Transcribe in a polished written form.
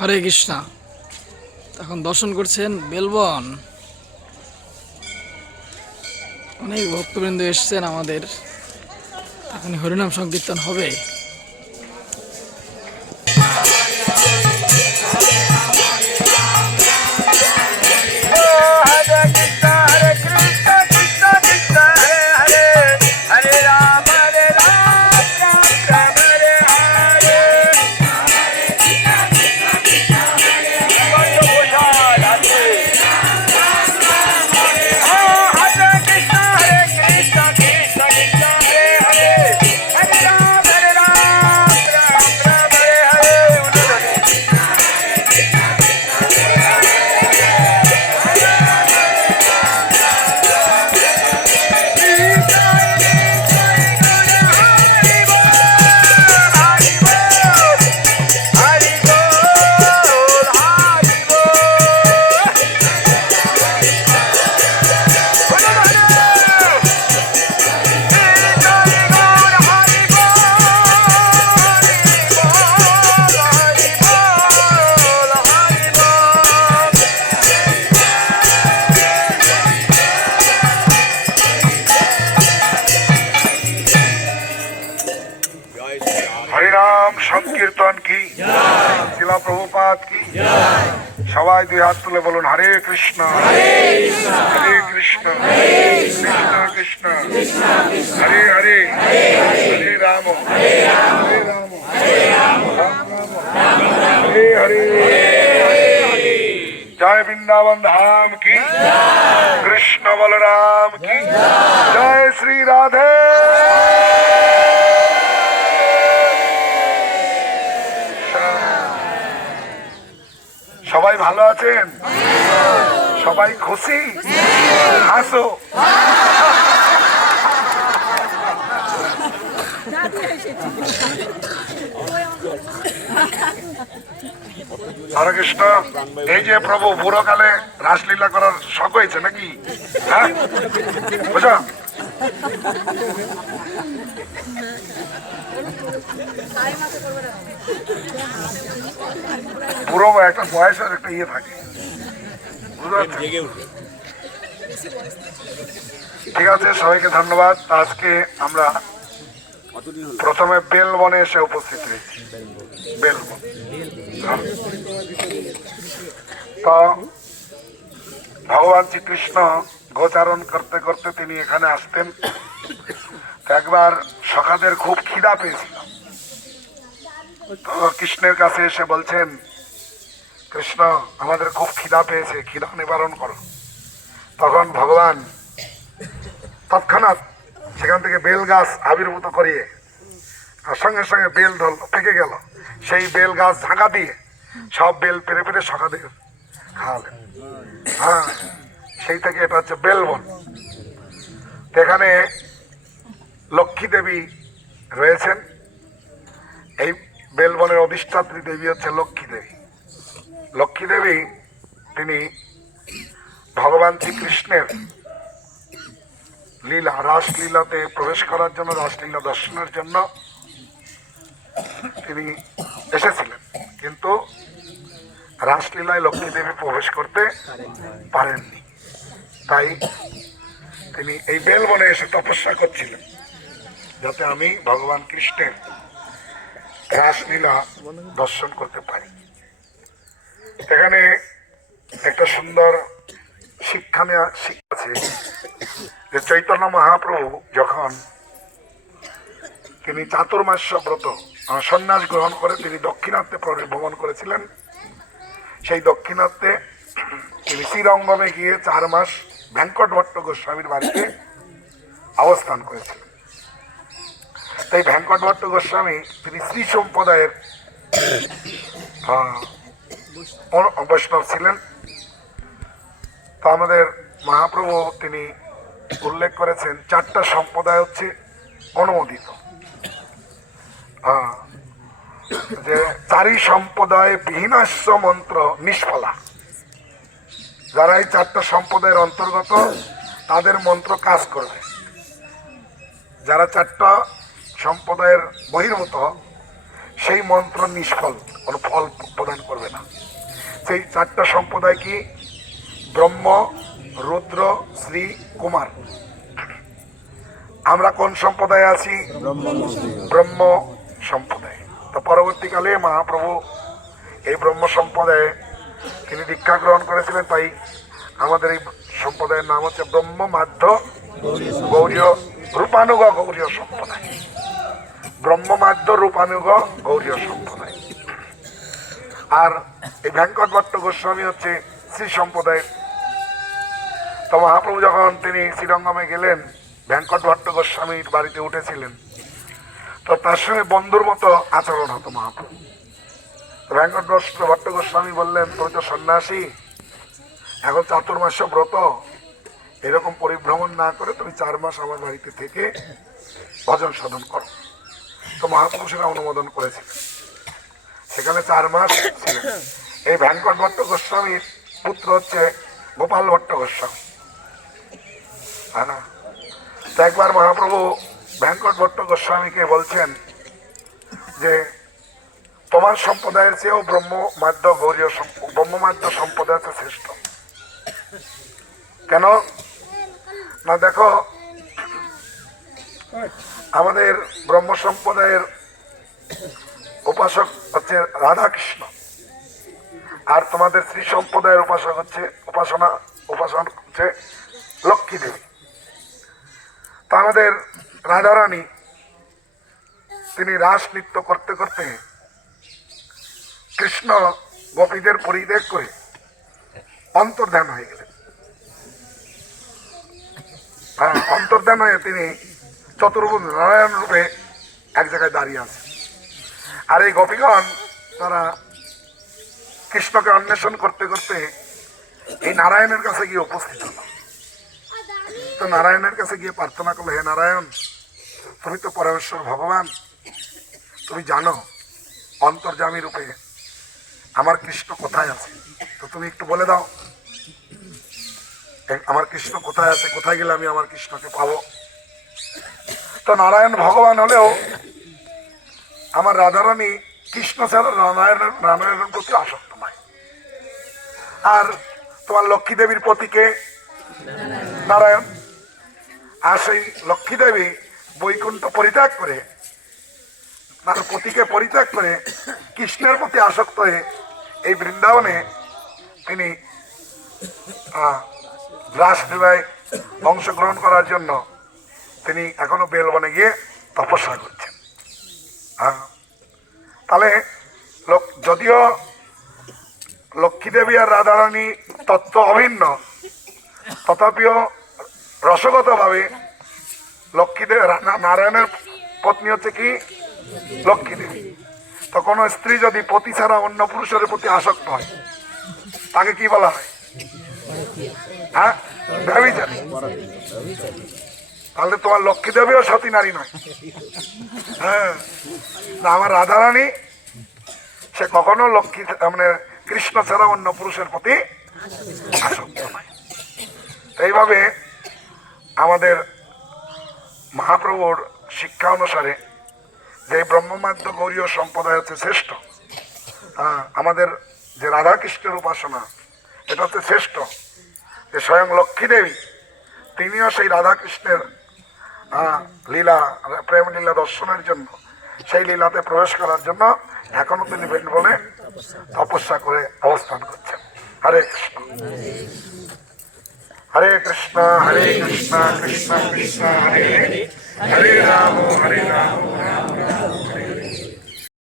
হরে কৃষ্ণ। এখন দর্শন করছেন বেলবন। অনেক ভক্তবৃন্দ এসছেন আমাদের। এখন হরিনাম সংকীর্তন হবে। হরিনাম সংকীর্তন কি, শিলা প্রভুপাদ কি। সবাই দুই হাত তুলে বলুন হরে কৃষ্ণ হরে কৃষ্ণ কৃষ্ণ কৃষ্ণ হরে হরে হরে রাম হরে রাম রাম রাম হরে হরে। জয় বৃন্দাবন ধাম কি, কৃষ্ণ বলরাম কি, জয় শ্রী রাধে। সবাই ভালো আছেন? সবাই খুশি? হাসো। হরে কৃষ্ণ। এই যে প্রভু বুড়োকালে রাসলীলা করার শখ হয়েছে নাকি? হ্যাঁ বুঝো, পুরো একটা বয়সের একটা ইয়ে থাকে, ঠিক আছে। সবাইকে ধন্যবাদ। আজকে আমরা প্রথমে বেলবনে এসে উপস্থিত হয়েছি। বেলবন তো ভগবান শ্রীকৃষ্ণ গোচারণ করতে করতে তিনি এখানে আসতেন। একবার সখাদের খুব খিদা পেয়েছিল, তো কৃষ্ণের কাছে এসে বলছেন, কৃষ্ণ আমাদের খুব খিদা পেয়েছে, খিদা নিবারণ করো। তখন ভগবান তৎক্ষণাৎ সেখান থেকে বেল গাছ আবির্ভূত করিয়ে সঙ্গে সঙ্গে বেল ধরল, পেকে গেল। সেই বেল গাছ ঝাঁকা দিয়ে সব বেল পেরে পেরে সখাদের খাওয়ালেন। হ্যাঁ, সেই থেকে এটা হচ্ছে বেলবন। এখানে লক্ষ্মী দেবী রয়েছেন। এই বেলবনের অধিষ্ঠাত্রী দেবী হচ্ছে লক্ষ্মী দেবী। লক্ষ্মী দেবী তিনি ভগবান শ্রীকৃষ্ণের লীলা, রাসলীলাতে প্রবেশ করার জন্য, রাসলীলা দর্শনের জন্য তিনি এসেছিলেন, কিন্তু রাসলীলায় লক্ষ্মী দেবী প্রবেশ করতে পারেননি। তাই তিনি এই বেলবনে এসে তপস্যা করছিলেন, যাতে আমি ভগবান কৃষ্ণের রাসলীলা দর্শন করতে পারি। এখানে একটা সুন্দর শিক্ষা আছে যে চৈতন্য মহাপ্রভু যখন তিনি চাতুর্মাস্য ব্রত সন্ন্যাস গ্রহণ করে তিনি দক্ষিণাত্যে ভ্রমণ করেছিলেন। সেই দক্ষিণাত্যে তিনি শ্রীরঙ্গমে গিয়ে 4 মাস ভেঙ্কট ভট্ট গোস্বামীর বাড়িতে অবস্থান করেছিলেন। তাই ভেঙ্কট ভট্ট গোস্বামী তিনি শ্রী সম্প্রদায়ের বৈষ্ণব ছিলেন। তো আমাদের মহাপ্রভু তিনি উল্লেখ করেছেন 4টা সম্প্রদায় হচ্ছে অনুমোদিত, যে 4ই সম্প্রদায় বিহীনাস্য মন্ত্র নিষ্ফলা। যারা এই 4টা সম্প্রদায়ের অন্তর্গত তাদের মন্ত্র কাজ করবে। যারা 4টা সম্প্রদায়ের বহির্ভূত সেই মন্ত্র নিষ্ফল, কোনো ফল প্রদান করবে না। সেই চারটা সম্প্রদায় কি? ব্রহ্ম, রুদ্র, শ্রী, কুমার। আমরা কোন সম্প্রদায়ে আছি? ব্রহ্ম সম্প্রদায়। তো পরবর্তীকালে মহাপ্রভু এই ব্রহ্ম সম্প্রদায়ে তিনি দীক্ষা গ্রহণ করেছিলেন, তাই আমাদের এই সম্প্রদায়ের নাম হচ্ছে ব্রহ্ম মাধ্য গৌরীয় রূপানুগ গৌরীয় সম্প্রদায়। ব্রহ্ম মাধ্য রূপানুগ গৌরীয় সম্প্রদায়। আর এই ভেঙ্কট ভট্ট গোস্বামী হচ্ছে শ্রী সম্প্রদায়ের। তো মহাপ্রভু যখন তিনি শ্রীরঙ্গমে গেলেন, ভেঙ্কট ভট্ট গোস্বামীর বাড়িতে উঠেছিলেন, তো তার সঙ্গে বন্ধুর মতো আচরণ হতো মহাপ্রভু। ভেঙ্কট ভট্ট গোস্বামী বললেন, তুমি তো সন্ন্যাসী, এখন চাতুর্মাস্য ব্রত, এরকম পরিভ্রমণ না করে তুমি 4 মাস আমার বাড়িতে থেকে ভজন সাধন করো। তো মহাপ্রভু সেটা অনুমোদন করেছিলেন, সেখানে 4 মাস ছিলেন। এই ভেঙ্কট ভট্ট গোস্বামীর পুত্র হচ্ছে গোপাল ভট্ট গোস্বামী। হ্যাঁ, তো একবার মহাপ্রভু ভেঙ্কট ভট্ট গোস্বামীকে বলছেন যে তোমার সম্প্রদায়ের চেয়েও ব্রহ্মমাধ্য গৌরীয় ব্রহ্মমাধ্য সম্প্রদায় হচ্ছে শ্রেষ্ঠ। কেন না, দেখো আমাদের ব্রহ্ম সম্প্রদায়ের উপাসক হচ্ছে রাধাকৃষ্ণ, আর তোমাদের শ্রী সম্প্রদায়ের উপাসক হচ্ছে উপাসনা হচ্ছে লক্ষ্মী দেবী। তো আমাদের রাধারানী তিনি রাস নৃত্য করতে করতে কৃষ্ণ গোপীদের পরিত্যাগ করে অন্তর্ধান হয়ে গেলেন। অন্তর্ধান হয়ে তিনি চতুর্ভুজ নারায়ণ রূপে এক জায়গায় দাঁড়িয়ে আছেন। আর এই গোপীগণ তারা কৃষ্ণকে অন্বেষণ করতে করতে এই নারায়ণের কাছে গিয়ে উপস্থিত হল। তো নারায়ণের কাছে গিয়ে প্রার্থনা করলো, হে নারায়ণ, তুমি তো পরমেশ্বর ভগবান, তুমি জানো অন্তর্যামী রূপে আমার কৃষ্ণ কোথায় আছে, তো তুমি একটু বলে দাও আমার কৃষ্ণ কোথায় আছে, কোথায় গেলে আমি আমার কৃষ্ণকে পাবো। তো নারায়ণ ভগবান হলেও আমার রাধারানী কৃষ্ণ ছাড়া নারায়ণের প্রতি আসক্ত নয়। আর তোমার লক্ষ্মী দেবীর পতিকে নারায়ণ, আর সেই লক্ষ্মী দেবী বৈকুণ্ঠ পরিত্যাগ করে, তার পতিকে পরিত্যাগ করে কৃষ্ণের প্রতি আসক্ত হয়ে এই বৃন্দাবনে তিনি রাসলীলায় অংশগ্রহণ করার জন্য তিনি এখনো বেলবনে গিয়ে তপস্যা করছেন। তাহলে যদিও লক্ষ্মী দেবী আর রাধারানী তত্ত্ব অভিন্ন, তথাপিও রসগতভাবে লক্ষ্মী দেবী নারায়ণের পত্নী হচ্ছে কি লক্ষ্মী দেবী। তো কোনো স্ত্রী যদি পতি ছাড়া অন্য পুরুষের প্রতি আসক্ত হয় তাকে কি বলা হয়? হ্যাঁ, ব্যভিচারী। তাহলে তোমার লক্ষ্মী দেবীও সতী নারী নয়। হ্যাঁ, না, আমার রাধারানী সে কখনো লক্ষ্মী মানে কৃষ্ণ ছাড়া অন্য পুরুষের প্রতি আসক্ত নয়। এইভাবে আমাদের মহাপ্রভুর শিক্ষা অনুসারে যে ব্রহ্মমাধ্য গৌরীয় সম্প্রদায় হচ্ছে শ্রেষ্ঠ, আমাদের যে রাধাকৃষ্ণের উপাসনা এটা হচ্ছে শ্রেষ্ঠ। যে স্বয়ং লক্ষ্মী দেবী তিনিও সেই রাধাকৃষ্ণের লীলা, প্রেম লীলা দর্শনের জন্য, সেই লীলাতে প্রবেশ করার জন্য এখনো তিনি বনে তপস্যা করে অবস্থান করছেন। হরে কৃষ্ণ হরে কৃষ্ণ হরে কৃষ্ণ কৃষ্ণ কৃষ্ণ হরে হরে, হরে